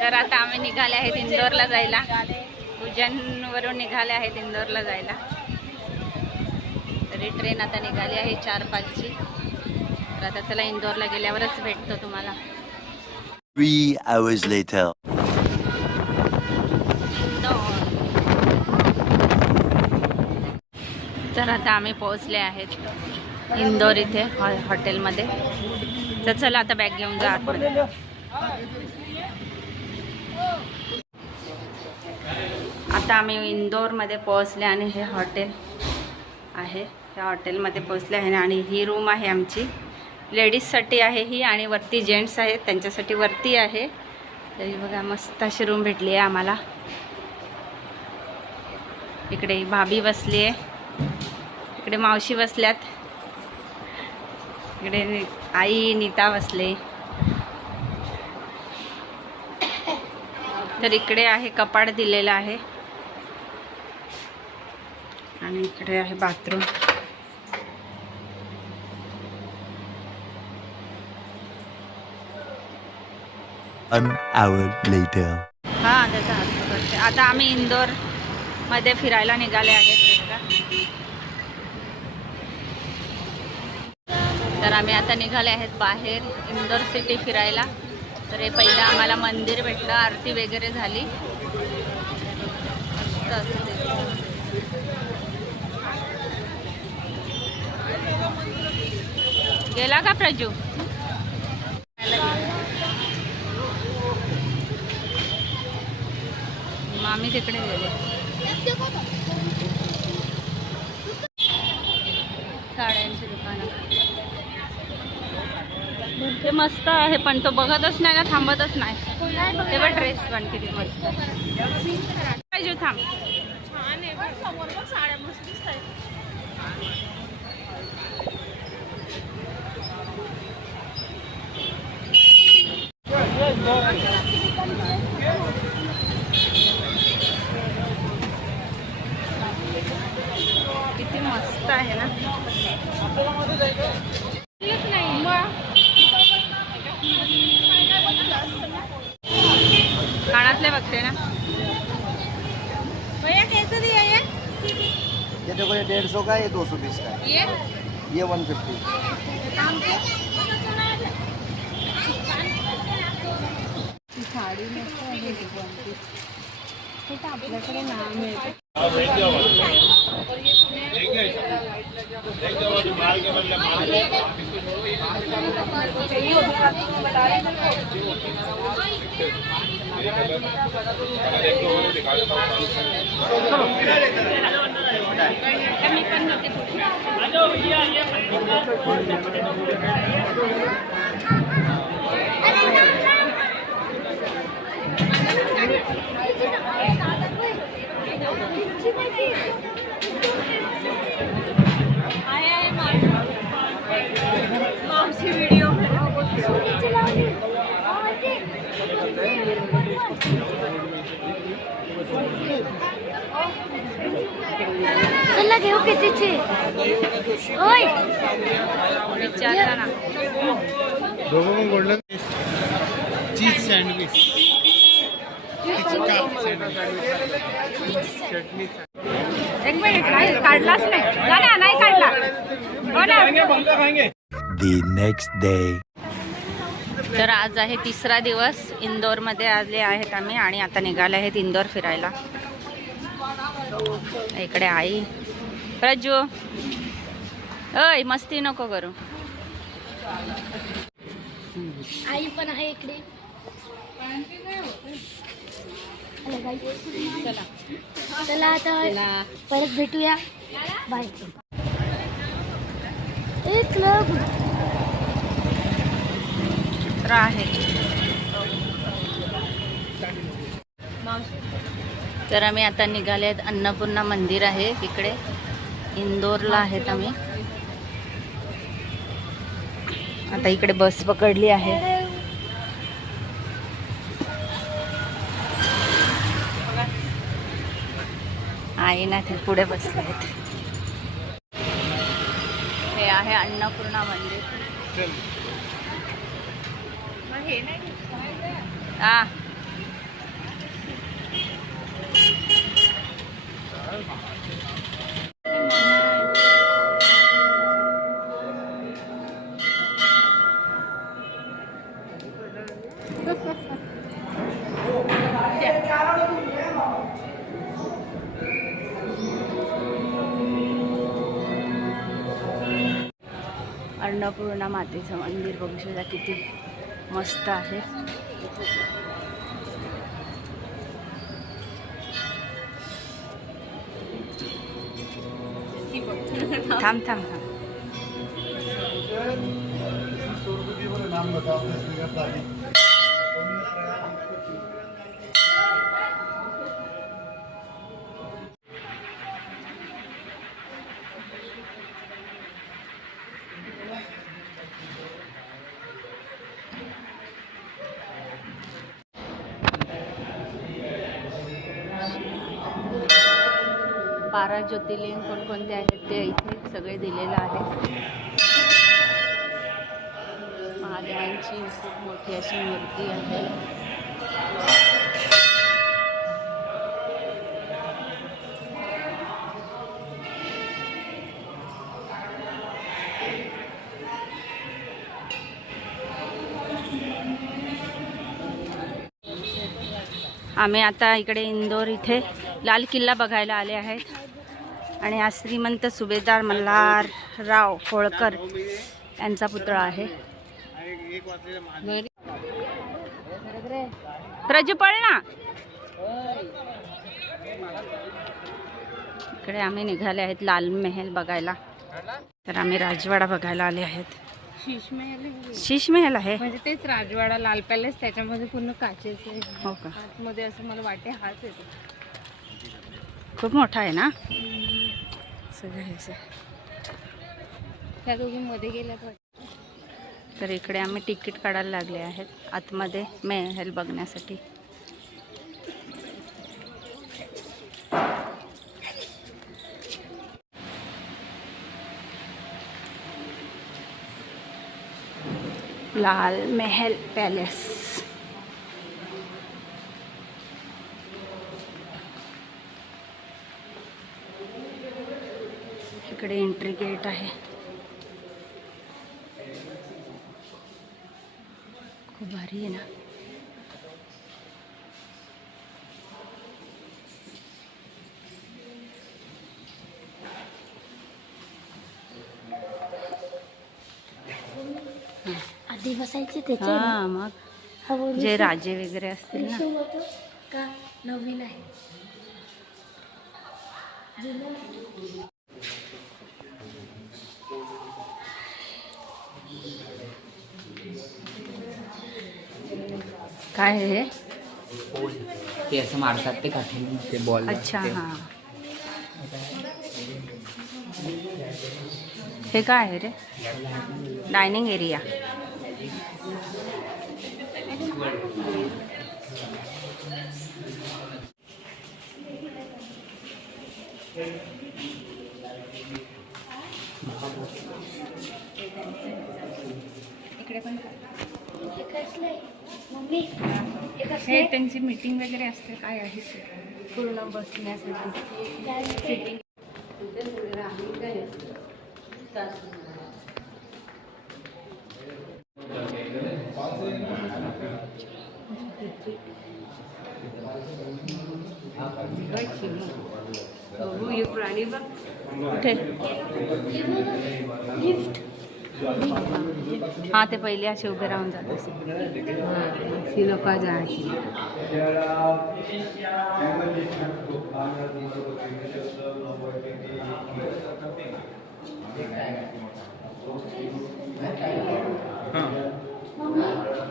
तर आता आम्ही निघाले आहेत इंदोरला जायला. उज्जैनवरून निघाले आहेत इंदोरला जायला. तरी ट्रेन आता निघाली आहे 4:05ची. तर आता चला इंदोरला गेल्यावरच भेटतो तुम्हाला. 3 hours later. तर आता आम्ही पोहोचले आहेत इंदोर इथे हॉटेलमध्ये. तर चला आता बॅग घेऊन जा आतमध्ये. आता आम्ही इंदोरमध्ये पोहोचले आणि हे हॉटेल आहे. त्या हॉटेलमध्ये पोहोचले आहे आणि ही रूम आहे आमची. लेडीजसाठी आहे ही आणि वरती जेंट्स आहेत त्यांच्यासाठी वरती आहे. तरी बघा मस्त अशी रूम भेटली आहे आम्हाला. इकडे भाभी बसली आहे, इकडे मावशी बसल्यात, इकडे आई नीता बसले. तर इकडे आहे कपाट दिलेलं आहे आणि इकडे आहे बाथरूम. An hour later. हां त्याचा हात पकडते. आता आम्ही इंदोरमध्ये फिरायला निघाले आहेत. तर आम्ही आता निघाले आहेत बाहेर इंदोर सिटी फिरायला. तर हे पहिलं आम्हाला मंदिर भेटलं, आरती वगैरे झाली. गेला का प्रजू? मामी तिकडे गेले. साड्यांची दुकानं ते मस्त आहे पण तो बघतच नाही ना, थांबतच नाही. तेव्हा ड्रेस पण किती मस्त पाहिजे. थांब. छान आहे पण समोर बघ साड्या मस्त दिसतायत. किती मस्त आहे ना. कानातले बघते ना. भैया कैसे दिया ये देखो ये 150 का है, ये 220 का है, ये 150. साडी मस्त आहे. ते तर आपल्याकडे नाव मिळतं. चला घेऊ कितीचे? ओय विचारला ना. दोघं पण गोल्डन चीज सँडविच, चटणी. एक मिनिट नाही काढलाच नाही ना. नाही काढला. हो ना. The next day. तर आज आहे तिसरा दिवस. इंदोरमध्ये आले आहेत आम्ही आणि आता निघाले आहेत इंदोर फिरायला. इकडे आई. प्रजू अय मस्ती नको करू. आई पण आहे इकडे. चला चला आता परत भेटूया. बाय. एक क्लब चित्र आहे. तर आम्ही आता निघाले आहेत. अन्नपूर्णा मंदिर आहे इकडे इंदोरला आहेत आम्ही. आता इकडे बस पकडली आहे. आई ना ते पुढे बसले आहेत. हे आहे अन्नपूर्णा मंदिर. हा अन्नपूर्णा मातेचं मंदिर बघू शकता किती मस्त आहे. थांब थांब थांब. नाम बताओ इसका तारीख. बारा ज्योतिर्लिंग कोणकोणते आहेत ते इथे सगळे दिलेलं आहे. महादेवांची खूप मोठी अशी मूर्ती आहे. आम्ही आता इकडे इंदोर इथे लाल किल्ला बघायला आले आहेत आणि हा श्रीमंत सुभेदार मल्हारराव होळकर यांचा पुतळा आहे. प्रज्वल ना इकडे आम्ही निघाले आहेत लाल महल बघायला. तर आम्ही राजवाडा बघायला आले आहेत. शीश महल आहे म्हणजे तेच राजवाडा लाल पॅलेस त्याच्यामध्ये पूर्ण काचेचे. हो का? आतमध्ये असं मला वाटते हाच येतो. खूप मोठा आहे ना सगळं हे त्या दोघी मध्ये गेल्यात. तर इकडे आम्ही तिकीट काढायला लागले आहेत आतमध्ये महल बघण्यासाठी. लाल महल पॅलेस. इकडे एंट्री गेट आहे. खूप भारी आहे ना. आधी बसायचे त्याचे हा मग जे राजे वगैरे असतील ना. का नवीन आहे. काय आहे हे? ते असं मारतात ते काठीने ते बॉल. अच्छा हां. हे काय आहे रे? Dining area. इकडे पण हे कसलंय मम्मी? हे हे कसलंय? त्यांची मीटिंग वगैरे असते. काय आहे ते पूर्ण बसण्यासाठी. प्राणी बघ कुठे. लिफ्ट. हा ते पहिले असे उभे राहून जात नका जायची.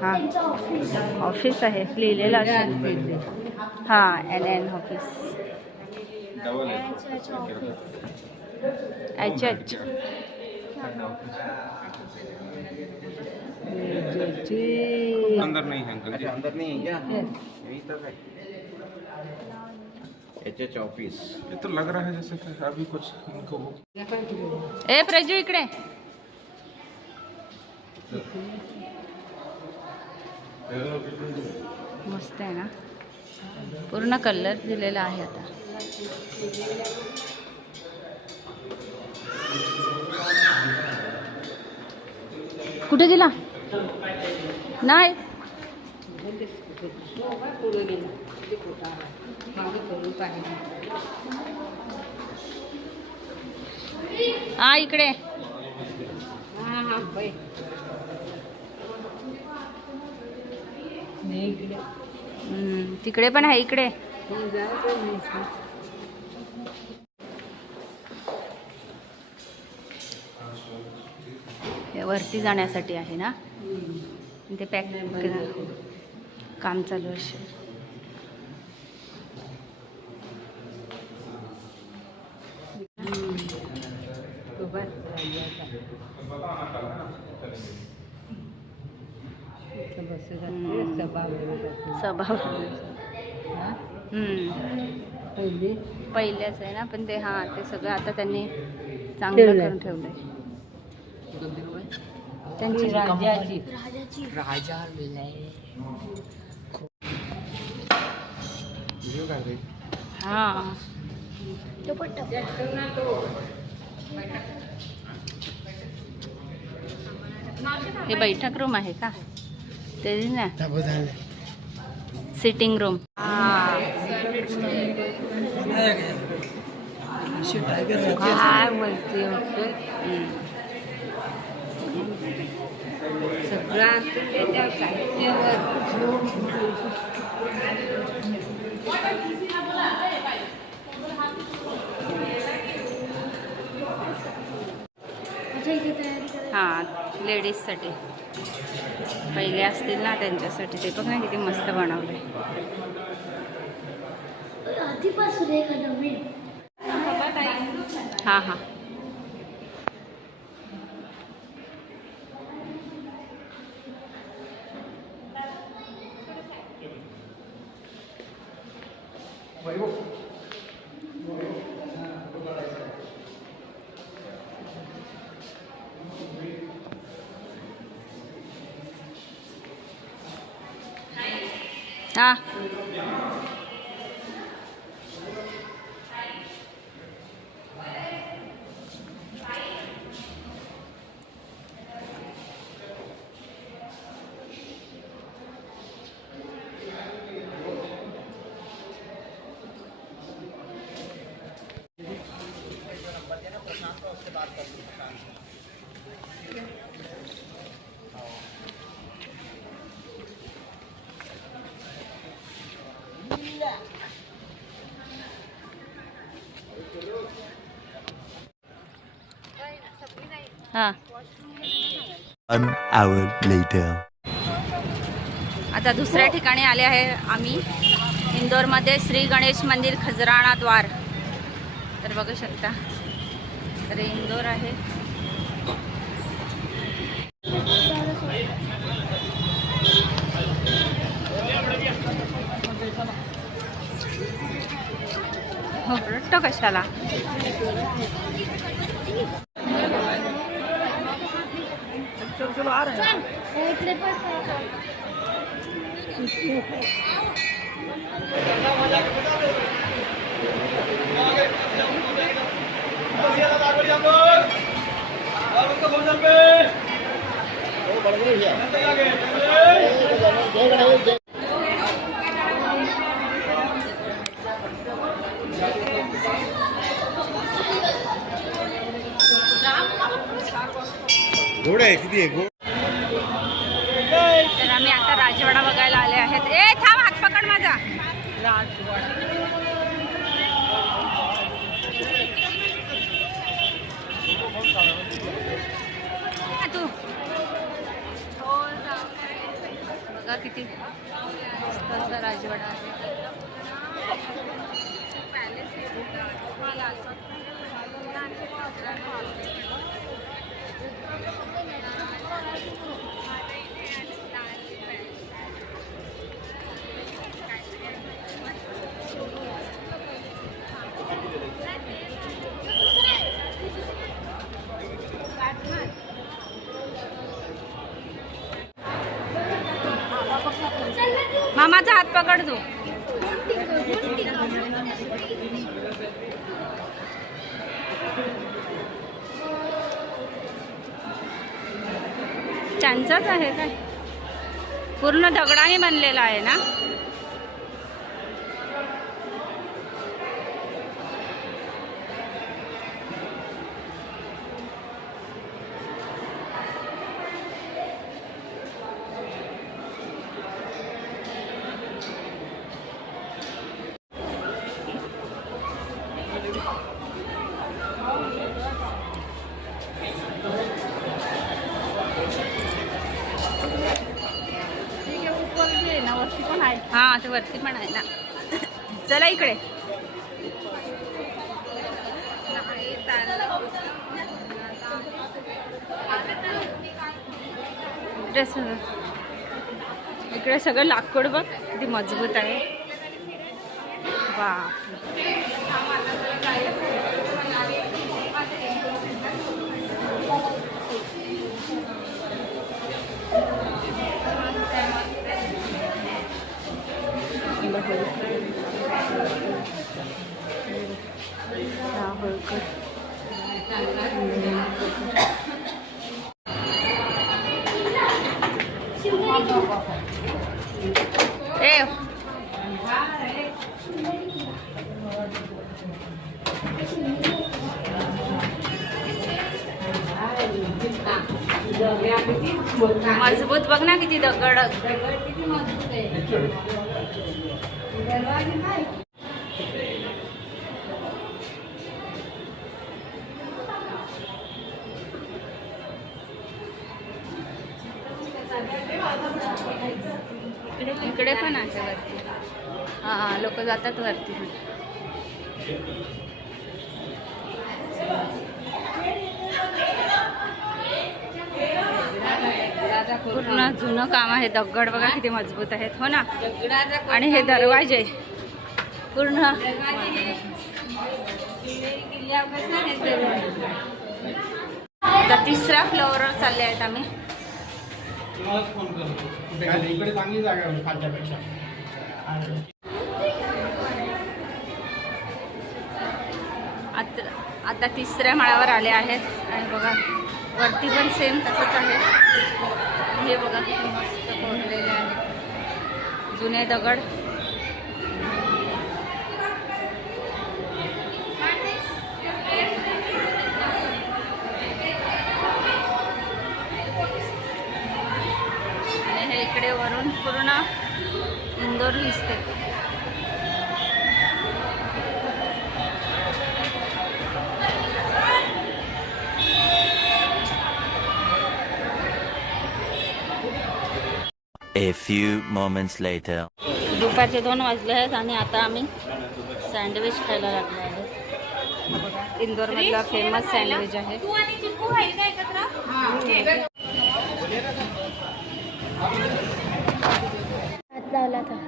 हा ऑफिस आहे लिहिलेलं असेल. हा NN ऑफिस. HH. अंदर नहीं है अंकल जी. अंदर नहीं है क्या? यही तक है. HH office. ये तो लग रहा है जैसे कि अभी कुछ इनको हो. ए प्रजू इकडे. मस्त आहे ना. पूर्ण कलर दिलेला आहे आता. कुठे गेला नाही हा इकडे तिकडे पण आहे इकडे हे वरती जाण्यासाठी आहे ना ते पॅक काम चालू असेल पहिल्याच आहे ना पण ते हा ते सगळं आता त्यांनी चांगलं करून ठेवलंय त्यांची राजाची राजाची राजा हा तो पण हे बैठक रूम आहे का ते ना सिटिंग रूम काय बोलते सगळं त्याच्या साहित्यावर माझ्या इथे तयारी करायला हां लेडीजसाठी पहिले असतील ना त्यांच्यासाठी ते पण किती मस्त बनवले आधीपासून आहे का नवीन हां हां हां हां 1 hour later. आता दुसऱ्या ठिकाणी आले आहे आम्ही इंदोरमध्ये श्री गणेश मंदिर खजराणा द्वार तर बघू शकता तर इंदोर आहे हो रट्ट कशाला इकडे पण घोडा आहे किती आहे तर आम्ही आता राजवाडा बघायला आले आहेत ए थांब हात पकड माझा तू बघा किती मस्त असा राजवाडा आहे मामाचा हात पकड तू त्यांचाच आहे काय? पूर्ण दगडाने बनलेला आहे ना? हा ते वरती पण आहे ना. चला इकडे. इकडे सगळं लाकूड बघ किती मजबूत आहे. बाप. मजबूत बघ ना किती दगड. किती मजबूत आहे. इकडे पण आहे वरती. हा लोक जातात वरती. पूर्ण जुनं काम आहे. दगड बघा किती मजबूत आहेत. हो ना. आणि हे दरवाजे पूर्ण. आता 3ऱ्या फ्लोअरवर चालले आहेत आम्ही. आता 3ऱ्या माळ्यावर आले आहेत. आणि बघा वरती पण सेम तसंच आहे. हे बघा किती मस्त कोरलेले आहेत. जुने दगड. आणि हे इकडे वरून पूर्ण इंदोर दिसते. A few moments later. दुपारचे 2 वाजले आहेत आणि आता आम्ही सँडविच खायला लागलो आहोत. इंदोरमधला फेमस सँडविच आहे. हात लावला था.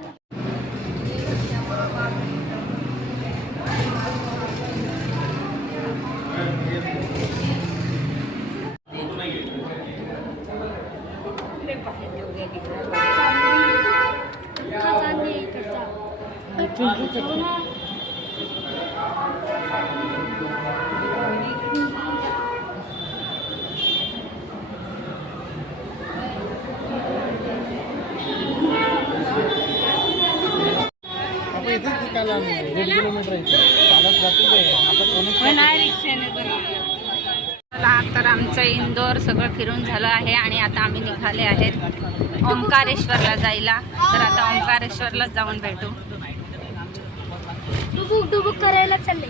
तर आमचं इंदोर सगळं फिरून झालं आहे आणि आता आम्ही निघाले आहेत ओंकारेश्वरला जायला. तर आता ओंकारेश्वरला जाऊन भेटू. डुबुक करायला चालले.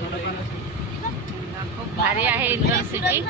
खूप भारी आहे इंदोर सिटी.